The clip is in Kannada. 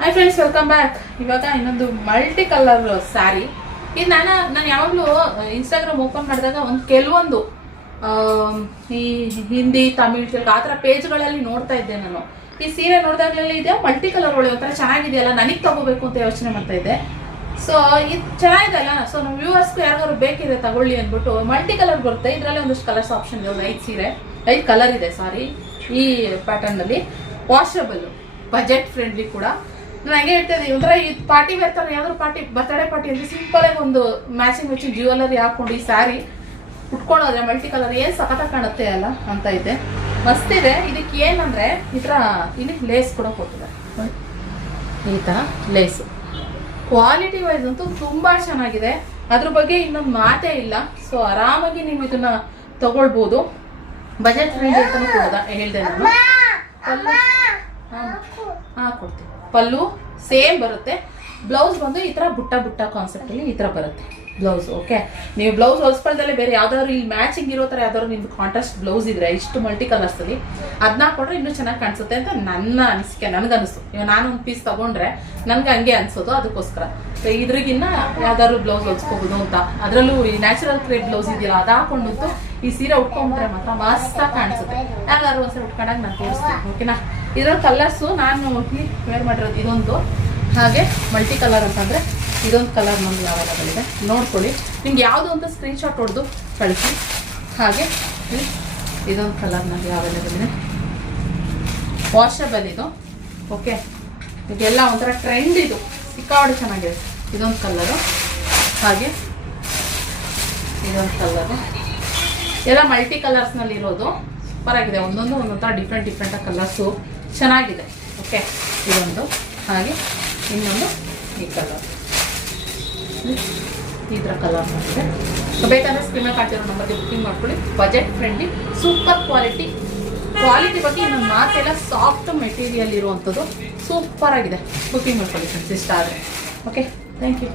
Hi friends, welcome back. ಇವಾಗ ಇನ್ನೊಂದು ಮಲ್ಟಿ ಕಲರ್ ಸ್ಯಾರಿ. ಇದು ನಾನು ಯಾವಾಗಲೂ ಇನ್ಸ್ಟಾಗ್ರಾಮ್ ಓಪನ್ ಮಾಡಿದಾಗ ಕೆಲವೊಂದು ಈ ಹಿಂದಿ, ತಮಿಳ್, ತೆಲುಗು ಆ ಥರ ಪೇಜ್ಗಳಲ್ಲಿ ನೋಡ್ತಾ ಇದ್ದೆ. ನಾನು ಈ ಸೀರೆ ನೋಡಿದಾಗಲೆಲ್ಲ ಇದೆ ಮಲ್ಟಿ ಕಲರ್ ಒಳ್ಳೆ ಒಂಥರ ಚೆನ್ನಾಗಿದೆಯಲ್ಲ, ನನಗೆ ತಗೋಬೇಕು ಅಂತ ಯೋಚನೆ ಮಾಡ್ತಾ ಇದ್ದೆ. ಸೊ ಇದು ಚೆನ್ನಾಗಿದೆ ಅಲ್ಲ. ಸೊ ನಮ್ಮ ವ್ಯೂವರ್ಸ್ಗೂ ಯಾರಿಗಾದ್ರು ಬೇಕಿದೆ ತಗೊಳ್ಳಿ ಅಂದ್ಬಿಟ್ಟು ಮಲ್ಟಿ ಕಲರ್ ಬರುತ್ತೆ. ಇದರಲ್ಲಿ ಒಂದಷ್ಟು ಕಲರ್ಸ್ ಆಪ್ಷನ್ ಇದೆ. ಒಂದು 5 ಕಲರ್ ಇದೆ ಈ ಪ್ಯಾಟರ್ನಲ್ಲಿ. ವಾಷಬಲ್, ಬಜೆಟ್ ಫ್ರೆಂಡ್ಲಿ ಕೂಡ. ನಾನು ಹಂಗೆ ಹೇಳ್ತಿದ್ದೆ, ಒಂಥರ ಈ ಪಾರ್ಟಿ ವೇರ್ ಥರ ಯಾವ್ದಾದ್ರು ಪಾರ್ಟಿ, ಬರ್ತಡೇ ಪಾರ್ಟಿ ಅಂದರೆ ಸಿಂಪಲ್ ಆಗಿ ಒಂದು ಮ್ಯಾಚಿಂಗ್ ಜ್ಯುವೆಲರಿ ಹಾಕೊಂಡು ಈ ಸ್ಯಾರಿ ಉಟ್ಕೊಳ್ಳೋದ್ರೆ ಮಲ್ಟಿ ಕಲರ್ ಏನು ಸಖತ್ತಾಗಿ ಕಾಣುತ್ತೆ ಅಲ್ಲ ಅಂತ ಇದ್ದೆ. ಮಸ್ತಿದೆ. ಇದಕ್ಕೆ ಏನಂದರೆ ಈ ಥರ ಇಲ್ಲಿ ಲೇಸ್ ಕೂಡ ಕೊಟ್ಟಿದೆ. ಈ ಥರ ಲೇಸು ಕ್ವಾಲಿಟಿ ವೈಸ್ ಅಂತೂ ತುಂಬ ಚೆನ್ನಾಗಿದೆ. ಅದ್ರ ಬಗ್ಗೆ ಇನ್ನೊಂದು ಮಾತೇ ಇಲ್ಲ. ಸೊ ಆರಾಮಾಗಿ ನೀವು ಇದನ್ನ ತಗೊಳ್ಬೋದು. ಬಜೆಟ್ ಫ್ರೆಂಡ್ಲಿ ಅಂತಲೂ ಕೂಡ ಹೇಳಿದೆ ನಾನು. ಪಲ್ಲು ಕೊಡ್ತೀನಿ. ಪಲ್ಲು ಸೇಮ್ ಬರುತ್ತೆ. ಬ್ಲೌಸ್ ಬಂದು ಈ ಥರ ಬುಟ್ಟ ಕಾನ್ಸೆಪ್ಟಲ್ಲಿ ಈ ಥರ ಬರುತ್ತೆ ಬ್ಲೌಸ್. ಓಕೆ, ನೀವು ಬ್ಲೌಸ್ ಹೊಲ್ಸ್ಕೊಳ್ದಲ್ಲೇ ಬೇರೆ ಯಾವ್ದಾದ್ರು ಇಲ್ಲಿ ಮ್ಯಾಚಿಂಗ್ ಇರೋ ಥರ ಯಾವ್ದಾದ್ರು ನಿಮ್ದು ಕಾಂಟ್ರಾಸ್ಟ್ ಬ್ಲೌಸ್ ಇದ್ರೆ ಇಷ್ಟು ಮಲ್ಟಿ ಕಲರ್ಸಲ್ಲಿ ಅದನ್ನ ಕೊಟ್ಟರೆ ಇನ್ನೂ ಚೆನ್ನಾಗಿ ಕಾಣಿಸುತ್ತೆ ಅಂತ ನನ್ನ ಅನಿಸಿಕೆ. ನನಗನ್ನಿಸ್ತು. ಇವಾಗ ನಾನು ಒಂದು ಪೀಸ್ ತಗೊಂಡ್ರೆ ನನಗೆ ಹಂಗೆ ಅನ್ಸೋದು. ಅದಕ್ಕೋಸ್ಕರ ಇದ್ರಿಗಿನ್ನ ಯಾವ್ದಾದ್ರು ಬ್ಲೌಸ್ ಹೊಲ್ಸ್ಕೋಬೋದು ಅಂತ. ಅದರಲ್ಲೂ ಈ ನ್ಯಾಚುರಲ್ ಕ್ರೇಪ್ ಬ್ಲೌಸ್ ಇದೆಯಲ್ಲ, ಅದು ಹಾಕೊಂಡಂತೂ ಈ ಸೀರೆ ಉಟ್ಕೊಂಡ್ರೆ ಮಾತ್ರ ಮಸ್ತಾಗಿ ಕಾಣಿಸುತ್ತೆ. ಯಾವ್ದಾದ್ರು ಒಂದ್ಸರಿ ಉಟ್ಕೊಂಡಾಗ ನಾನು ತೋರಿಸ್ತೀನಿ. ಓಕೆನಾ? ಇದರ ಕಲರ್ಸು ನಾನು ವೇರ್ ಮಾಡಿರೋದು ಇದೊಂದು, ಹಾಗೆ ಮಲ್ಟಿ ಕಲರ್ ಅಂತಂದರೆ ಇದೊಂದು ಕಲರ್ ನಮ್ಗೆ ಅವೈಲೇಬಲ್ ಇದೆ. ನೋಡ್ಕೊಳ್ಳಿ, ನಿಮ್ಗೆ ಯಾವುದು ಅಂತ ಸ್ಕ್ರೀನ್ಶಾಟ್ ಹೊಡೆದು ಕಳಿಸಿ. ಹಾಗೆ ಇದೊಂದು ಕಲರ್ ನಮಗೆ ಅವೈಲೇಬಲ್ ಇದೆ. ವಾಷಬಲ್ ಇದು. ಓಕೆ, ಇದೆಲ್ಲ ಒಂಥರ ಟ್ರೆಂಡ್. ಇದು ಸಿಕ್ಕಾಪಟ್ಟೆ ಚೆನ್ನಾಗಿದೆ. ಇದೊಂದು ಕಲರು, ಹಾಗೆ ಇದೊಂದು ಕಲರು. ಎಲ್ಲ ಮಲ್ಟಿ ಕಲರ್ಸ್ನಲ್ಲಿ ಇರೋದು ಸೂಪರ್ ಆಗಿದೆ. ಒಂದೊಂಥರ ಡಿಫ್ರೆಂಟ್ ಕಲರ್ಸು ಚೆನ್ನಾಗಿದೆ. ಓಕೆ, ಇದೊಂದು, ಹಾಗೆ ಇನ್ನೊಂದು ಈ ಕಲರ್, ಈ ಥರ ಕಲರ್ ಮಾಡಿದೆ. ಬೇಕಾದರೆ ಸ್ಕ್ರೀನ್ ಕಾಣ್ತಿರೋ ನಂಬರ್ಗೆ ಬುಕ್ಕಿಂಗ್ ಮಾಡ್ಕೊಳ್ಳಿ. ಬಜೆಟ್ ಫ್ರೆಂಡ್ಲಿ, ಸೂಪರ್ ಕ್ವಾಲಿಟಿ ಬಗ್ಗೆ ಇನ್ನೊಂದು ಮಾತೆಲ್ಲ. ಸಾಫ್ಟ್ ಮೆಟೀರಿಯಲ್ ಇರುವಂಥದ್ದು ಸೂಪರ್ ಆಗಿದೆ. ಬುಕ್ಕಿಂಗ್ ಮಾಡ್ಕೊಳ್ಳಿ ಫ್ರೆಂಡ್ಸ್ ಇಷ್ಟ ಆದರೆ. Okay, thank you.